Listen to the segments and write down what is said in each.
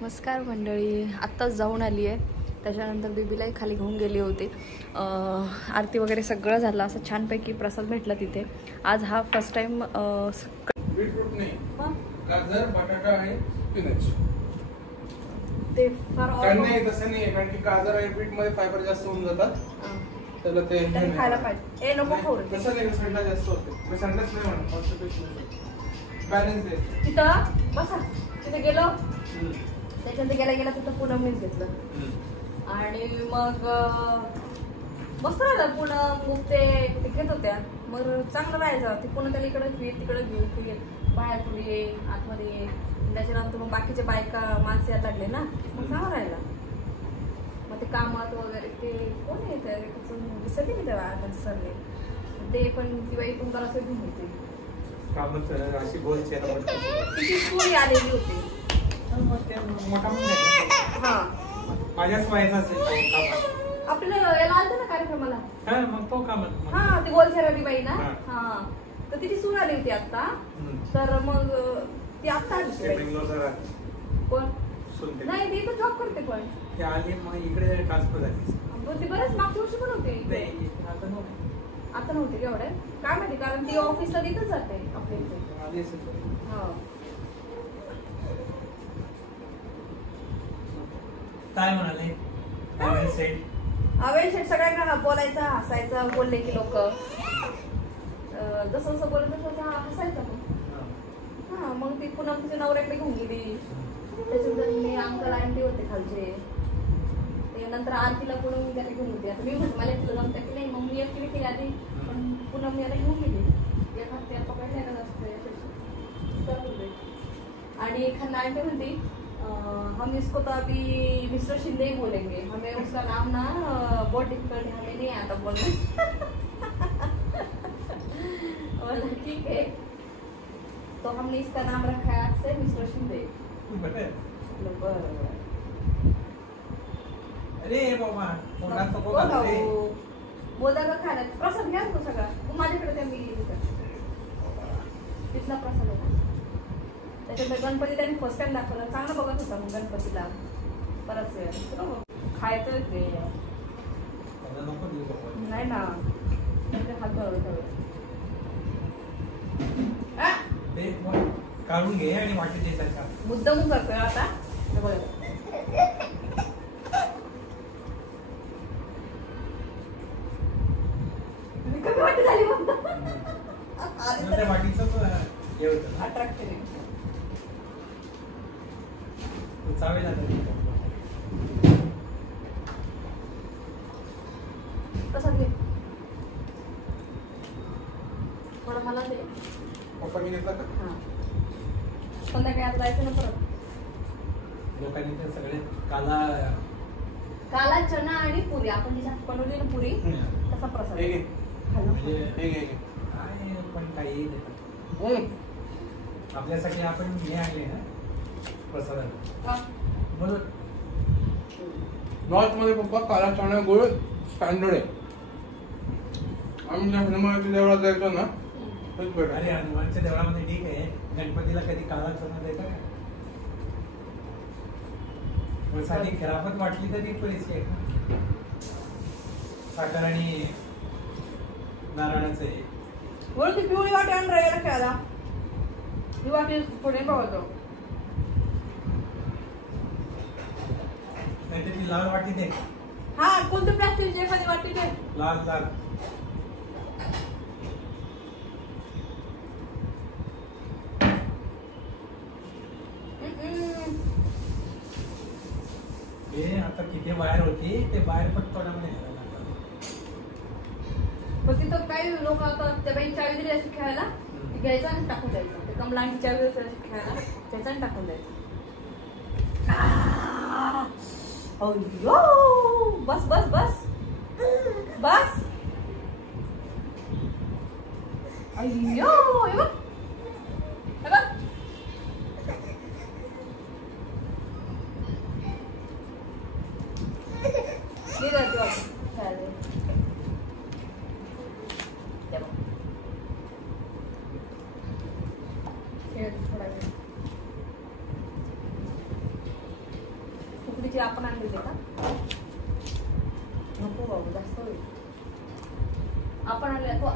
नमस्कार मंडळी, आत्ताच जाऊन आली आहे. त्याच्यानंतर बेबीलाही खाली घेऊन गेली होती. आरती वगैरे सगळं झालं. असं छानपैकी प्रसाद भेटला तिथे. आज हा फर्स्ट टाइम. बीटरूट नाही, गाजर, बटाटा आणि स्पिनच. ते फार नाही तसं नाही, कारण की गाजर आणि बीट मध्ये फायबर जास्त होऊन जातात. त्याला ते खायला पाहिजे. ए नको खाऊ रे. तसं नाही, संडा जास्त होते. मी संडाच नाही म्हणत, कॉन्स्टिपेशन बॅलन्स दे. तिथं बसा. तिथे गेलो, त्याच्यानंतर गेला तिथं पूनमनीच घेतलं आणि मग मस्त राहिलं. पूनम मुक्ते घेत होत्या. मग चांगलं राहायचं. ती पुन्हा त्याला इकडे फिर तिकडे घेऊ फिर, बाहेर थोडी ये, आतमध्ये ये. त्याच्यानंतर मग बाकीचे बायका माणसं यायला लागले ना, मग चांगलं राहिला. मग ते कामात वगैरे ते कोण येत दिसते मी तेव्हा सरने ते पण ती बाई पण जरा असं घेऊन होती. अशी गोल चेहरा तिची स्टोरी आलेली होती. मोठा हा माझ्याच वयाचा असेल आपल्याला याला आलतं ना कार्यक्रमाला. मग तो का हा ती गोल चेहऱ्याची बाई ना. हा तर तिची सून आली होती आता. तर मग ती आता आली. कोण नाही, ती तर जॉब करते. पण ती आली मग इकडे ट्रान्सफर झाली. ती बरेच मागच्या वर्षी पण होती. आता नव्हती एवढ्या काय माहिती, कारण ती ऑफिसला तिथंच जाते आपल्या इथे. काय म्हणाले अवेल शेठ सगळ्यांना बोलायचा, हसायचा. बोलले की लोक जसं जसं बोलत तसं हसायचं. हा मग ती पुन्हा तिच्या नवऱ्याकडे घेऊन गेली. त्याच्यानंतर अंकल आंटी होते खालचे. ते नंतर आरतीला पुन्हा मी त्याला घेऊन होते. आता मी म्हणते मला तुला जमतं की नाही, मग मी एकटी केली आधी. पण पुन्हा मी याला घेऊन गेली. एखाद त्या पकडल्या का आणि एखादा आंटी म्हणते हम इसको तो अभी मिस्टर शिंदे ही बोलेंगे, हमें उसका नाम ना बहुत डिफिकल्ट है, हमें नहीं आता बोलना. ठीक है, तो हमने इसका नाम रखा है आज से मिस्टर शिंदे. अरे बाबा मोदक खाण्यात प्रसाद घ्या तो सगळा. माझ्याकडे त्या मी तिथला प्रसाद होता. त्याच्यानंतर गणपती त्यांनी फर्स्ट टाइम दाखवला. चांगला बघत होता मग गणपतीला. परत खायचं ते नाही ना, हात काढून घे आणि वाटेत येतात. मुद्दाम करतोय आता. कमी वाटी झाली वाटीच अट्रॅक्टिव्ह चावेल. प्रसाद घे थोडं मला दे. पप्पांनी घेतला का? हा संध्याकाळी आता जायचं ना परत. लोकांनी ते सगळे काला चना आणि पुरी आपण जी बनवली ना पुरी तसा प्रसाद. पण काही आपल्यासाठी आपण हे आणले ना प्रसादाला. नॉर्थ मध्ये पप्पा काला चणा गुळ स्टँडर्ड आहे. आम्ही ज्या हनुमानाच्या देवळात जायचो ना. अरे हनुमानच्या देवळामध्ये ठीक आहे. गणपतीला कधी काला चणा देता का? साधी खराबच वाटली तर ती पुरेशी आहे. साखर आणि नारळाचं आहे. ती पिवळी वाटी आण राहिला खेळायला. ही वाटी थोडी बघतो. नाही तर ती लाल वाटी दे. हा कोणती प्लास्टिकची एखादी वाटी दे. लाल लाल आता किती बाहेर होती ते बाहेर पण तोंडामध्ये पण तिथं काही लोक आता त्या बाई चावी दिली अशी खेळायला, घ्यायचं आणि टाकून द्यायचं. ते कमलांची चावी खेळायला त्याचा आणि टाकून द्यायचं. बस बस बस बस. अय्यो वाटीचे आपण आणले होते का? नको बाबू जास्त होईल. आपण आणले तो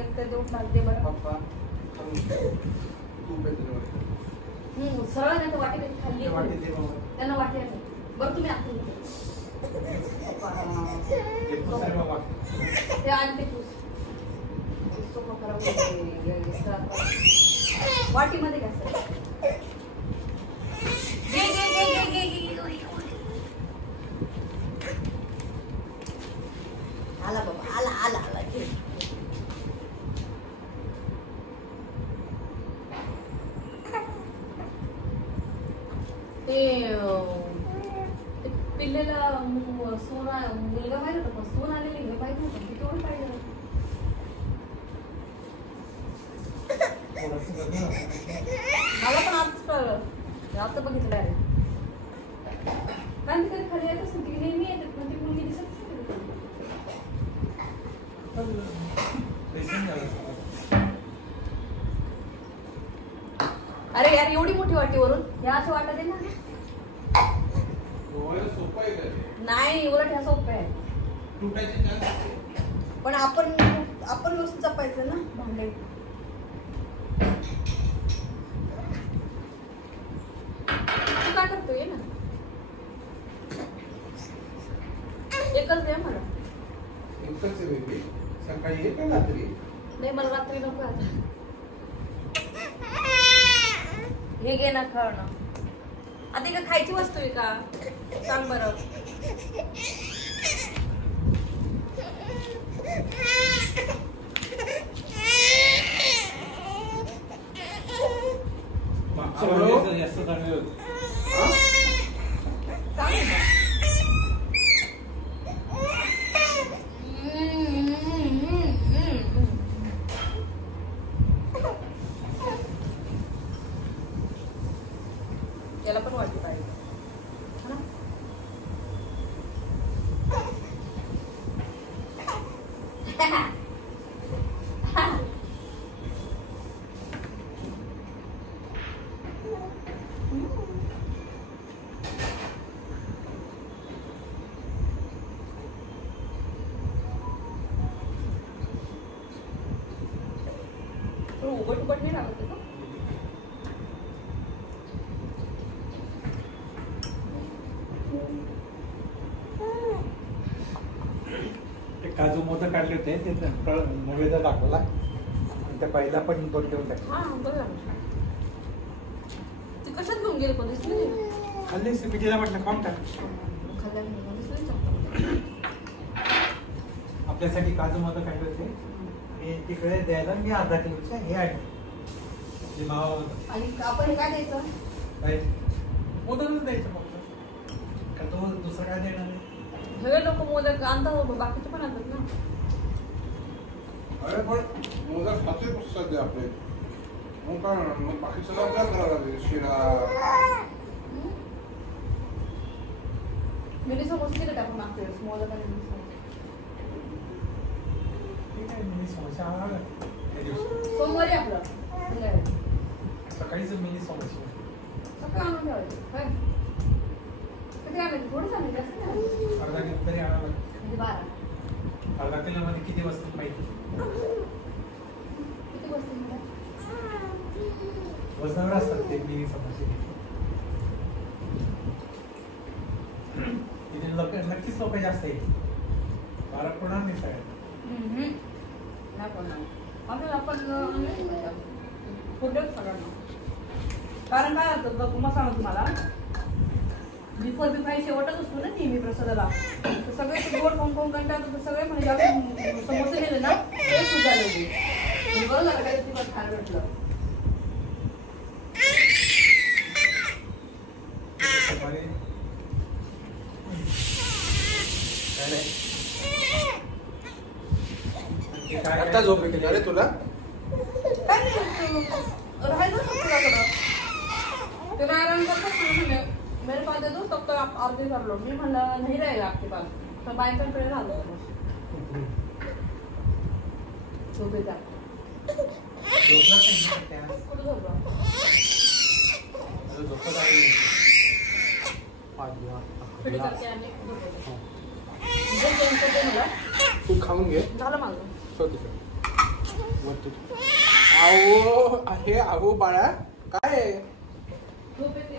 एक तर देऊन टाकते बरं. पप्पा तूप येते सरळ नाही तर वाटी खाल्ली वाटी दे बाबा. त्यांना वाटी आहे बरं तुम्ही आखून ते आणते वाटीमध्ये घ्या सर. आला बाबा आला आला आला ते पिल्लेला सोना मुलगा पाहिजे होता पण सोन आलेली पाहिजे होतं ते तेवढं पाहिजे मला पण आजच कळलं आता बघितलं आहे कारण कधी खाली येतच नव्हती की नेहमी येतात पण ती मुलगी दिसत अरे यार एवढी मोठी वाटी वरून ह्या असं वाटत आहे ना नाही उलट ह्या सोपं आहे पण आपण व्यवस्थित जपायचं ना भांडे. तू काय करतोय ना एकच दे मला. एकच बेबी सकाळी एक रात्री नाही मला रात्री नको आता. हे घे ना खाव ना आता का खायची वस्तू आहे का सांग बरं. जास्त चांगले होते. त्याला पण वाटत पाहिजे उबट उबट नाही लागत का? काजू मोदक काढले होते ते नैवेद्य दाखवला आणि त्या पहिला पण दोन ठेवून टाकले. हा बघा ती कशात घेऊन गेली पण दिसली नाही. खाल्ली पिठीला म्हटलं खाऊन टाक. खाल्ल्याने दिसली आपल्यासाठी काजू मोदक काढले होते आणि तिकडे द्यायला मी अर्धा किलोचे हे आहे भाव आणि आपण हे काय द्यायचं मोदकच द्यायचं फक्त का तो दुसरं काय देणार नाही. सगळे लोक मोदक आणतात बाकीचे पण आणतात ना. अरे पण मोदक खाते सध्या आपले मग काय मग बाकीचं नाव काय करावं लागेल शिरा मिनी समोसे केले टाकून मागते मोदक आणि मिनी समोसे. ठीक आहे मिनी समोसा आला त्या दिवशी सोमवारी आपलं सकाळीच मिनी समोसा सकाळी आणून ठेवायचं काय किती आणायचं थोडंच आणायचं जास्त नाही आणायचं. अर्धा किलो तरी आणावं लागेल. म्हणजे 12 अर्धा किलो मध्ये किती वस्तू पाहिजे किती बसते मला वजनावर असतात ते मिनी समोसे तिथे लोक नक्कीच लोक जास्त येईल 12 पडणार नाही सगळ्यात. नाही पण आपल्याला आपण फोटो सगळ्यांना कारण काय होतं बघ मग सांगू तुम्हाला बिफोर बिफाई शेवटच असतो ना नेहमी प्रसादाला तर सगळे ते गोड खाऊन कंटाळतात तर सगळे म्हणजे आपण समोसे नेले ना ते सुद्धा झाले बरं झालं काय ती पण खायला भेटलं. आता झोप येते अरे तुला काय नाही राहायचं तुझ्याकडं ते नारायण करतात मेरे पास दे दो तब तक आप आरती कर लो. मी म्हणलं नाही रहेगा आपके पास तर बायकांकडे राहतो झोपे जा कुठं झोपला थोडी करते आणि झोपवते. जे जेवण ते मला तू खाऊन घे. झालं माझं. आवो आहे, आवो बाळा काय आहे? झोप येते.